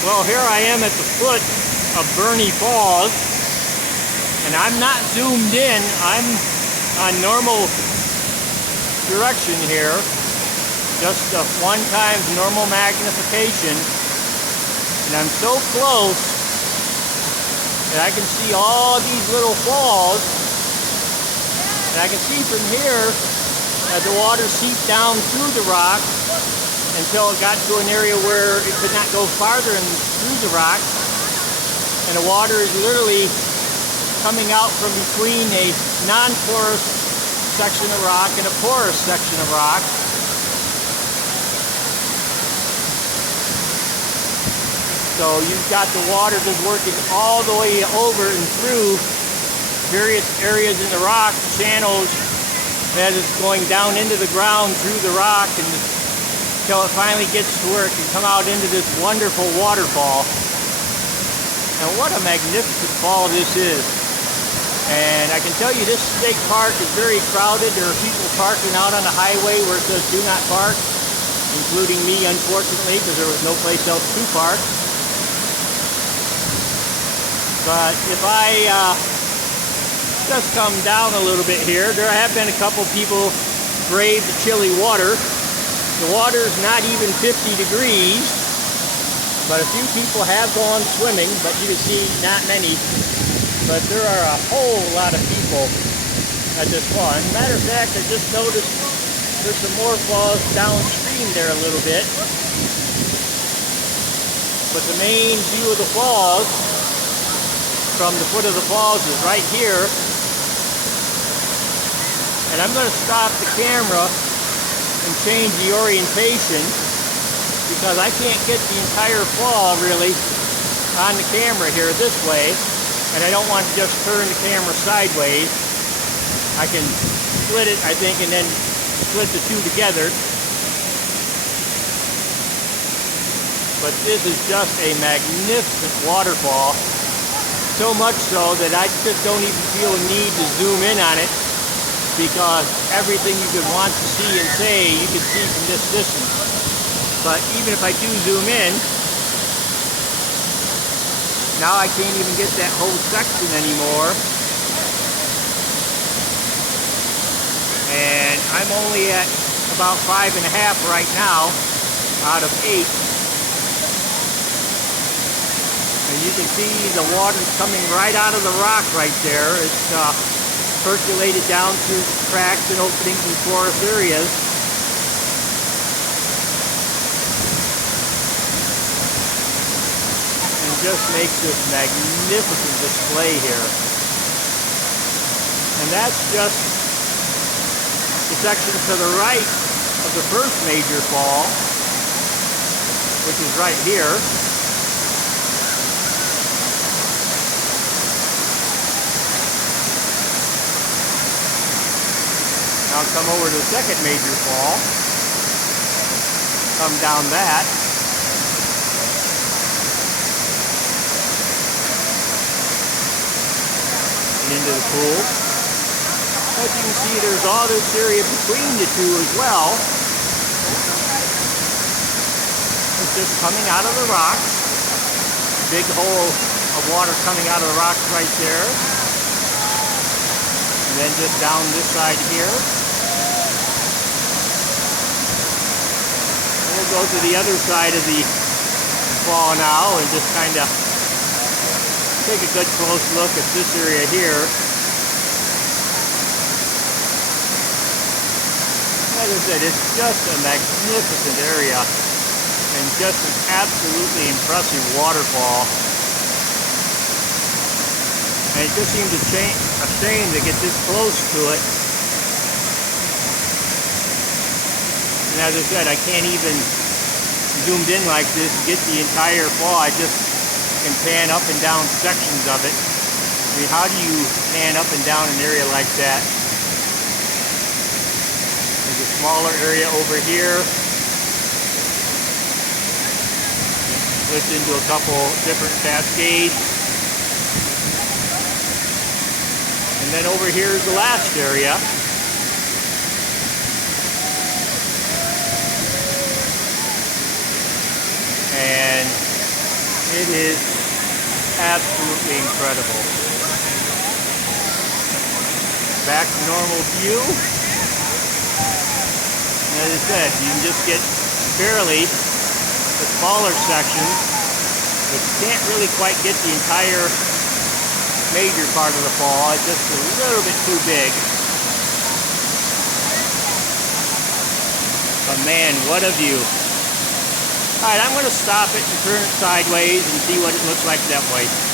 Well, here I am at the foot of Burney Falls, and I'm not zoomed in. I'm on normal direction here, just a 1x normal magnification, and I'm so close that I can see all these little falls, and I can see from here that the water seeped down through the rock until it got to an area where it could not go farther through the rock, and the water is literally coming out from between a non-porous section of rock and a porous section of rock. So you've got the water just working all the way over and through various areas in the rock, channels, as it's going down into the ground through the rock, and until it finally gets to where it can come out into this wonderful waterfall. And what a magnificent fall this is. And I can tell you this state park is very crowded. There are people parking out on the highway where it says do not park, including me, unfortunately, because there was no place else to park. But if I just come down a little bit here, there have been a couple people brave the chilly water. The water is not even 50 degrees, but a few people have gone swimming, but you can see not many. But there are a whole lot of people at this fall. As a matter of fact, I just noticed there's some more falls downstream there a little bit. But the main view of the falls, from the foot of the falls, is right here. And I'm going to stop the camera and change the orientation because I can't get the entire fall really on the camera here this way, and I don't want to just turn the camera sideways. I can split it, I think, and then split the two together. But this is just a magnificent waterfall, so much so that I just don't even feel a need to zoom in on it, because everything you could want to see and say, you can see from this distance. But even if I do zoom in, now I can't even get that whole section anymore. And I'm only at about 5.5 right now out of 8. And you can see the water's coming right out of the rock right there. It's percolated down through cracks and openings in porous areas. And just makes this magnificent display here. And that's just the section to the right of the first major fall, which is right here. Now come over to the second major fall, come down that, and into the pool. As you can see, there's all this area between the two as well. It's just coming out of the rocks. Big hole of water coming out of the rocks right there. And then just down this side here. We'll go to the other side of the fall now and just kind of take a good close look at this area here. As I said, it's just a magnificent area and just an absolutely impressive waterfall. And it just seems a shame to get this close to it. And as I said, I can't even zoomed in like this to get the entire fall. I just can pan up and down sections of it. I mean, how do you pan up and down an area like that? There's a smaller area over here. Splits into a couple different cascades. And then over here is the last area. And It is absolutely incredible. Back to normal view. And as I said, you can just get barely the smaller sections, but you can't really quite get the entire major part of the fall. It's just a little bit too big. But man, what a view. Alright, I'm going to stop it and turn it sideways and see what it looks like that way.